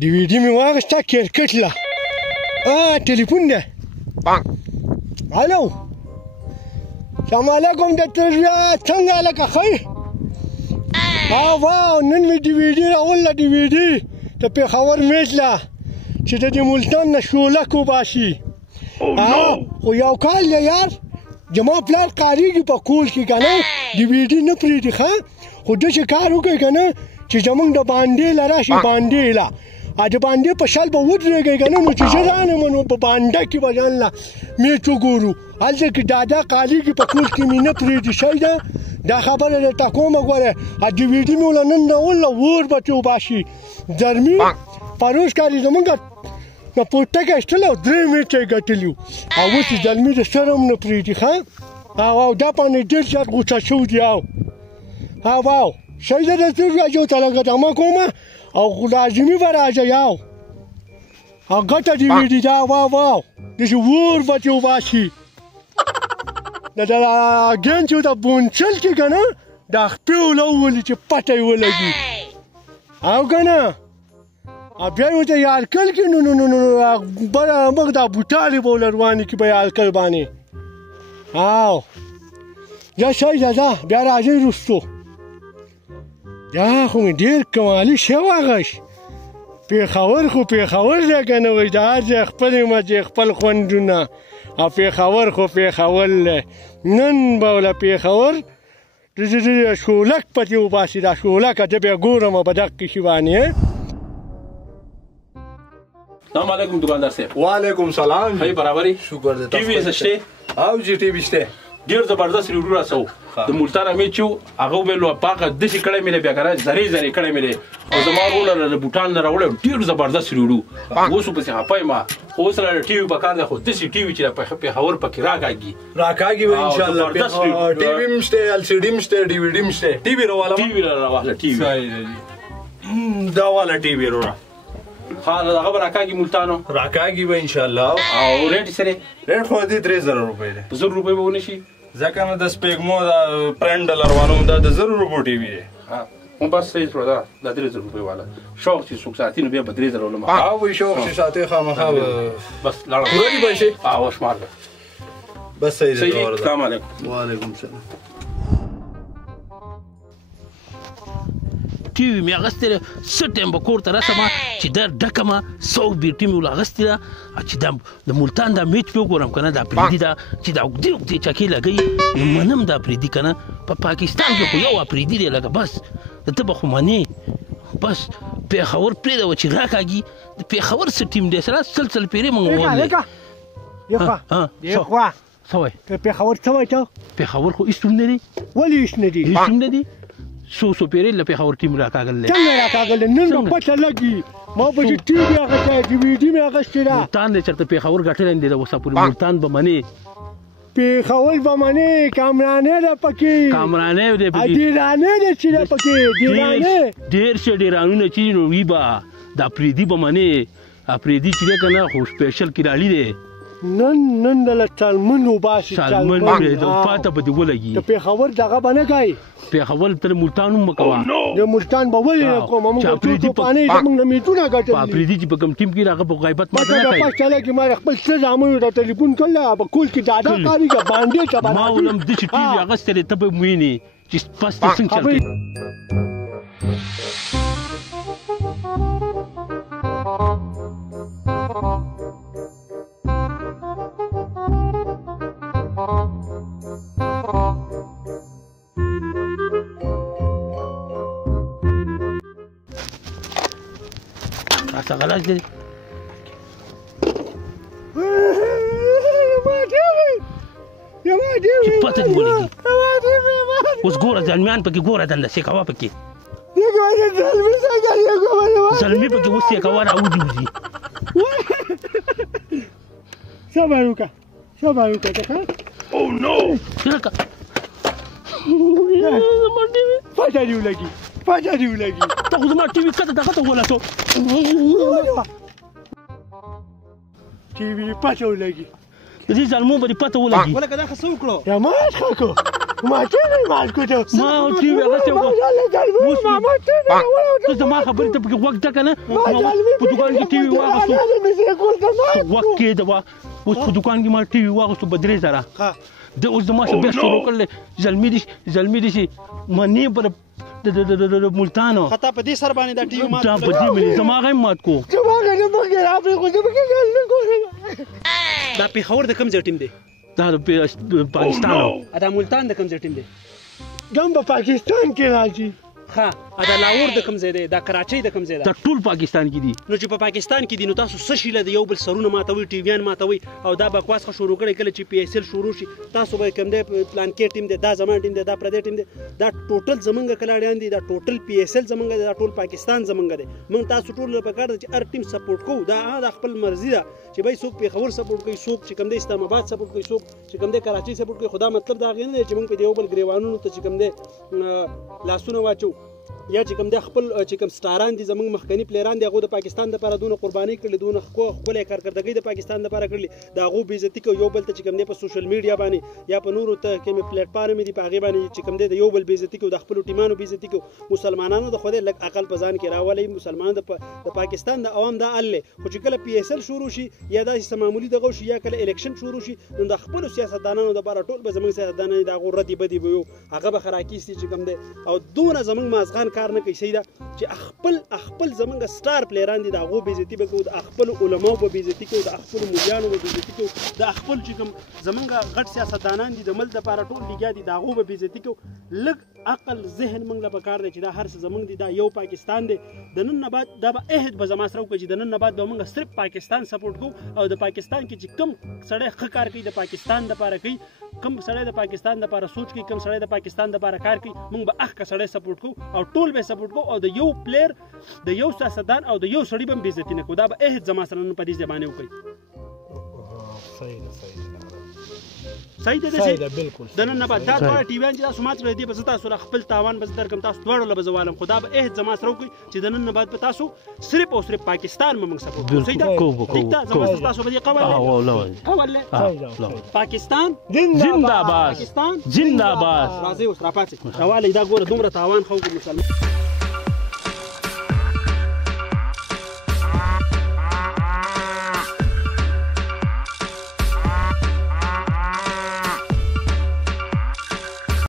ډیویډي مې واخیسته کرکټ له ټلیفون دی هلو سلام علیکم ډاکټر څنګه هلکه ښه یې واو نن مې ډیویډي راوړله ډیویډي د پېښور میچ له چې د دې ملتان نه شولک وباسي خو یو کال دی یار زما پلار کارېږي په کول کې که نه ډیویډي نه پرېږدي ښه خو داسې کار وکړئ که نه چې زمونږ د بانډې له راشي بانډې له د بانډې په شل به ودرېږئ که نه نو چې زه رانم نو په بانډه کې به ځان له میچ وګورو هلته کې ډاډا کارېږي په کول کې مې نه پرېږدي شی ده دا خبره درته کومه ګوره ډیویډي مې وله نن راوړله اور به ترې وباسي زرمي پروس کاري زمونږ نه پوټکه ایستله او 3 میچه یې ګټلي وو او اوس یې زلمي د سره هم نه پرېږدي ښه او دا باندې ډېر زیات غوسه شوي دي واو شی ده درته راځو ته لږه دمه کومه او لازمي به راځئ او ګټه ډیویډي ده واو داسې اور به ترې وباسي د اګین چې د بونچل کې که نه دا خپې وله وولي چې پټه یې ولګي او که نه بیا یې ورته یالکل کې نو مخ دا بوټالې به له روانې کړي په یالکل باندې یا شی ده ځه بیا راځئ وروستو دا خو مې ډېر کمالي شی واغېست پېښور خو پېښور دی که نه وایي د هر ځای خپلې مزې خپل خوندونه او پېښور خو پېښور دی نن به له پېښور شولک پسې وباسي دا شولکه زه بیا ګورم په دغه شي باندې السلام علیکم دکاندار صاحب وعلیکم سلام های برابرې شکر دی ټي وي شته او جی ټي وي شته ډېر زبردست ریوډو راسو د ملتان میچ و هغه ویلو پاکه داسې کړی مې دی بیا که نه زرې زرې کړی مې دی او زما ورونه له بوټان نه راوړی ډېر زبردست ریوډو اوس پسې خفه یم خو اوس را ټي وي پکار دی خو داسې ټي وي چې پېښور پکې راکاږي به انشاءالله ټي وي هم شته ال سي ډي هم شته ډي وي ډي هم شته ټي وي راواله ټي وي دا والا ټي وي وروره هغه به راکاږي ملتانو راکاږي به انشاءالله او ریټ سره ریټ خو دې 3000 روپۍ دی 1000 روپۍ به ونه شي ځکه نه د سپېګمو دا پرنټ ډالر وانوم دا د 1000 روپو ټي وي دی هم بس صحیح شو دا 3000 روپۍ والا شوق چې څوک ساتي نو بیا به 3000 ولما وایي شوق چې ساتي خامخا بس لاړه پوره دي به شي شمار بس صحیح دی السلام علیکم وعلیکم السلام ټي وي مې اخیستې ده څه ټایم به کور ته رسمه چې دا ډکه مه 100 بیټي مې ول اخیستې ده چې دا د ملتان دا میچ پې وګورم که نه دا پرېدي ده چې دا اوږدې اوږدې چکې لګوي نو منم دا پرېدي که نه په پاکستان کې خو یو پرېدي دی لکه بس ته به خو منې بس پېښور پرېږده چې راکاږي د پېښور څه ټیم دی سره سل پیرې موږ وویل دېخوا څه وایي پېښور څه وایي ته پېښور خو هېڅ هم نه دی ولې هېڅ نه دي هېڅ هم نه دي څو پیرې له پېښور ټیم راکاږل دی څنګه راکاږل دی نن به پته لګي ما به چې ټي وي اخیستی ډیویډي مې اخیستې ده ملتان دی چېرته پېښور ګټلی دی د اوسه پورې ملتان به منې پېښور به منې کامرانۍ ده پکې کامرانۍ دی پکې ډیرانۍ ده چې ده پکې ډیرانۍ ډېر شه ډیرانونه چې دي نو وي به دا پرېدي به منې پرېدي چې دی که نه خو سپېشل کراړي دی نن د سالمن وباسي سالمن پاته به دې ولګي د پېښور دغه به نه کوي پېښور ته ملتان هم مه کوه د ملتان به ولې نه کوم موږ توپانۍ زموږ نه میچونه ګټلي پرېدي چې په کوم ټیم کې هغه په غیبت ماته نه کوي پس چلی کې ما خپل څه زامنو ته ټلیفون کړله په کول کې ډاډا کارېږه بانډې ته به ما ولم داسې ټي وي اخیستی دی ته به وینې چې پس ته څنګه چل کوي راته غلط دی چې پته دې ولګي اوس ګوره زلمیان پکې ګوره دندسې کوه پکې زلمي پکې اوس یې کوه راوځي وځي صبر وکړه او نو څنګه پته دې ولګي ته خو زما ټي وي کته دغه ته ولټو ټي وي پته ولګي د دې زلمو به دې پته ولګي ولکه دا ښه څه وکړو یا ما ښه کړو ما ټي وي مال کو ته ما ټي وي هغه څه ما ټي وي ته زما خبرې ته پکې وخت ده که نه په دوکان کې ټي وي واغستو وخت کېده وه اوس په دوکان کې ما ټي وي واغستو په 3000 د اوس زما څه بیا شروع کړلی زلمي دي چې منې پر د ملتانو خطا په دې سر باندې دا ټي وي مات دا په دې مې زما هغه مات کو دا پیښور د کوم ځای ټیم دی دا د پاکستان دا ملتان د کوم ځای ټیم دی دم په پاکستان کې راځي ها دا لاهور د کوم ځای دی دا کراچۍ د کوم ځای دا ټول پاکستان کې دي نو چې په پاکستان کې دي نو تاسو څه شي د یو بل سرونه ماتوي ټي ویان ماتوي او دا بکواس خو شروع کړي کله چې پی ایس ال شروع شي تاسو به کوم دی پلان کې ټیم دی دا زمان ټیم دی دا پردې ټیم دی دا ټوټل زمونږ کلاړیان دي دا ټوټل پی ایس ال زمونږ دی دا ټول پاکستان زمونږ دی موږ تاسو ټول په کار چې هر ټیم سپورټ کوو دا د خپل مرزي ده چې بای څوک پیښور سپورټ کوي څوک چې کوم دی اسلام آباد سپورټ کوي څوک چې کوم دی کراچۍ سپورټ کوي خدا مطلب دا غي نه چې موږ په یو بل ګریوانونو ته چې کوم دی لاسونه واچو یا چې کوم د خپل چې کوم سټاران دي زمونږ مخکنی پلیران دي هغه د پاکستان لپاره دونه قرباني کړي دونه خپل کارکردګي د پاکستان لپاره کړي دا هغه بې عزتي کوي یو بل ته چې کوم دی په سوشل میډیا باندې یا په نورو ته کوم پلیټ فارم دي په هغه باندې چې کوم دی د یو بل بې عزتي کوي د خپل ټیمانو بې عزتي کوي مسلمانانو د خوده لک عقل په ځان کې راولي مسلمانانو د پاکستان د عوام د الله خو چې کله پی ایس ال شروع شي یا د معمولی دغه شي یا کله الیکشن شروع شي نو د خپل سیاستدانانو د لپاره ټول به زمونږ سیاستدانان د هغه ردی بدی وي هغه به خراکیسي چې کوم دی او دونه زمونږ مازغان کار نه کوي سیده چې خپل زمونږ سټار پلیران دي د هغو بې عزتي به کوو د خپل علماو به بې عزتي کوو د خپل مولیانو به بې عزتي کوو د خپل چې کوم زمونږ غټ سیاستدانان دي د ملک لپاره ټول لګیا دي د هغو به بې عزتي کوو لږ عقل ذهن موږ له پکار دی چې دا هر څه زمونږ دي دا یو پاکستان دی د نن نه بعد دا به عهد به زما سره وکړي چې د نن نه بعد به موږ صرف پاکستان سپورټ کوو او د پاکستان کې چې کوم سړی ښه کار کوي د پاکستان لپاره کوي کوم سړی د پاکستان لپاره سوچ کوي کوم سړی د پاکستان لپاره کار کوي موږ به هغه سړی سپورټ کوو او ټول به سپورټ کوو او د یو پلیر د یو سیاستدان او د یو سړي به بې عزتي نه کوو دا به عهد زما سره نن په دې زمانه وکړي صحیح ده بالکل د نن نه بعد دا ټول ټي ویان چې تاسو ماته دې به تاسو خپل تاوان به درکم تاسو دواړو له بزوالم خدا به عهد زما سره وکړي چې د نن نه بعد به تاسو صرف او صرف پاکستان موږ سپورټ کوو صحیح ده ٹھیک ده زما تاسو به قول پاکستان زندہ باد پاکستان زندہ باد راځي اوس راپاتې حواله دا ګوره دومره تاوان خو مسلمان